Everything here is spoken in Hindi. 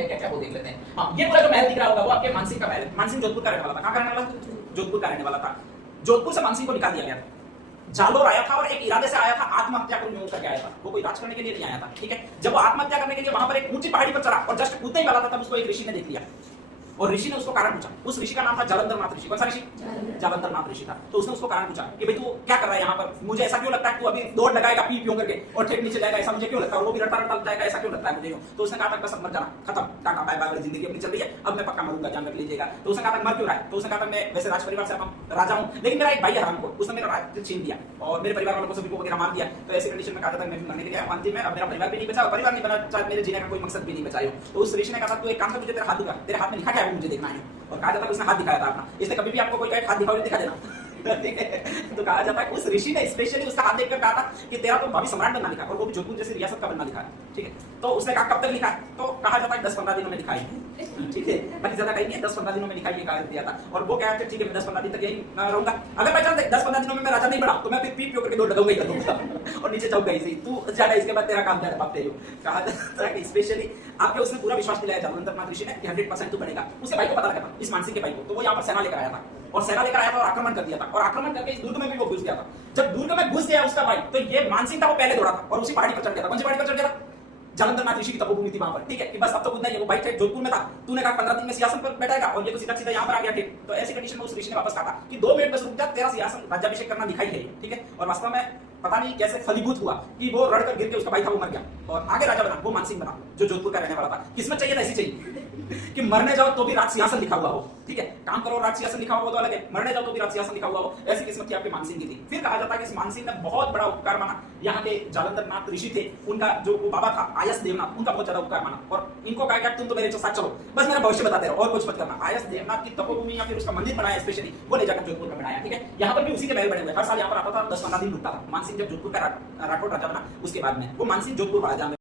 है क्या क्या वो देख लेते हैं। हाँ, ये पूरा जो महल दिख रहा होगा वो आपके मानसिंह का महल है। मानसिंह जोधपुर का रहने वाला था। कहाँ का रहने वाला था? जोधपुर का रहने वाला था। जोधपुर से मानसिंह को निकाल दिया गया था। जालोर आया था और एक इरादे से आया था, आत्महत्या को करके आया था। वो कोई राज करने के लिए नहीं आया था, ठीक है। जब वो आत्महत्या करने के लिए वहां पर एक ऊंची पहाड़ी पर चढ़ा और जस्ट कूदने ही वाला था, तब उसको एक ऋषि ने देख लिया और ऋषि ने उसको कारण पूछा। उस ऋषि का नाम था जालंधरनाथ ऋषि। कौन सा ऋषि? जालंधरनाथ ऋषि था। तो उसने उसको कारण पूछा कि भाई तू क्या कर रहा है यहाँ पर? मुझे ऐसा क्यों लगता है कि तू अभी दौड़ लगाएगा पी पियो करके और ठेक नीचे जाएगा, ऐसा मुझे क्यों लगता है? वो भी रटा रटा जाएगा, ऐसा क्यों लगता है मुझे? तो उसने कहा था बस मर जाना, खत्म, टाटा बाय बाय, जिंदगी अपनी चल रही है, अब मैं पक्का मरूंगा, ध्यान रख लीजिएगा। तो उसने कहा था मर क्यों रहा है? तो उसने कहा था मैं वैसे राज परिवार से राजा हूँ, लेकिन मेरा एक भाई है हरामखोर, उसने मेरा राज्य छीन दिया और मेरे परिवार वालों को सभी को वगैरह मार दिया। तो ऐसी कंडीशन में कहा था मैं भी मरने के लिए अंतिम में अब मेरा परिवार भी नहीं बचा और परिवार नहीं बना, चाहे मेरे जीने का कोई मकसद भी नहीं बचा। तो उस ऋषि ने कहा तू एक काम कर, मुझे तेरा हाथ दिखा, तेरे हाथ में लिखा क्या है मुझे देखना है। और कहा जाता है उसने हाथ दिखाया था अपना। इसने कभी भी आपको कोई हाथ दिखाओ दिखा देना, ठीक है। तो कहा जाता है उस ऋषि ने स्पेशली उसका हाथ देखकर कहा था कि तेरा तो भावी सम्राट बनना लिखा है और वो भी जोधपुर जैसी रियासत का बनना लिखा है, ठीक है। तो उसने कहा कब तक लिखा है? तो कहा जाता है 10-15 दिनों में लिखाई, ठीक है। बाकी ज्यादा कहीं नहीं, 10-15 दिनों में लिखाई ये कहा दिया था। और वो क्या है, ठीक है मैं 10-15 दिन तक यही रहूंगा। अगर मैं चाहता 10-15 दिनों में मैं राजा नहीं बना तो मैं फिर पीप करके दौड़ लगाऊंगा ही करूंगा और नीचे जाऊंगा ही तू ज्यादा, इसके बाद तेरा काम ज्यादा पापते हो। कहा जाता है कि स्पेशली आपके उसने पूरा विश्वास दिलाया जालंधरनाथ ऋषि ने कि 100% तू बनेगा। उसके भाई को पता लगा था, इस मानसिंह के भाई को, तो वो यहाँ पर सेना लेकर आया था और सेना लेकर आया था और आक्रमण कर दिया था और आक्रमण करके इस दुर्ग में भी वो घुस गया था। जब दुर्ग में घुस गया उसका भाई, तो ये मानसिंह था वो पहले दौड़ा था और उसी पहाड़ी पर चढ़ गया था। कौन सी पहाड़ी पर चढ़ गया था? जालंधरनाथ ऋषि की तपोभूमि थी वहां पर, ठीक है। कि बस अब तो कूदना ही है। वो भाई जोधपुर में था, तूने कहा 15 दिन में सिंहासन पर बैठाएगा और ये तो सीधा सीधा यहाँ पर आ गया, ठीक। तो ऐसी कंडीशन में उस ऋषि ने वापस कहा कि 2 मिनट बस रुक जा, तेरा सिंहासन राज्याभिषेक करना दिखाई है, ठीक है। और वास्तव में पता नहीं कैसे फलीभूत हुआ कि वो रड़कर गिर के उसका भाई था वो मर गया और आगे राजा बना, वो मानसिंह बना जो जोधपुर का रहने वाला था। किस्मत चाहिए ना ऐसी चाहिए कि मरने जाओ तो भी राज सिंहासन लिखा हुआ हो, ठीक है। काम करो राज सिंहासन लिखा हुआ तो अलग है, मरने जाओ तो भी राज सिंहासन लिखा हुआ हो। ऐसी किस्मत थी आपके मानसिंह की थी। फिर कहा जाता है कि इस मानसिंह ने बहुत बड़ा उपकार माना। यहाँ के जालंधरनाथ ऋषि थे, उनका जो बाबा था आयस देवनाथ, उनका बहुत ज्यादा उपकार माना और इनको कहा कि तुम तो मेरे साथ चलो, बस मेरा भविष्य बताते रहो और कुछ मत करना। आयस देवनाथ की तपोभूमि या फिर उसका मंदिर बनाया स्पेशली, वो ले जाकर जोधपुर में बनाया, ठीक है। यहाँ पर भी उसी के महल बने हुए, हर साल यहाँ पर आता था, 10-15 दिन रुकता था। मानसिंह जब जोधपुर का राठौड़ राजा बना उसके बाद में वो मानसिंह जोधपुर राजा में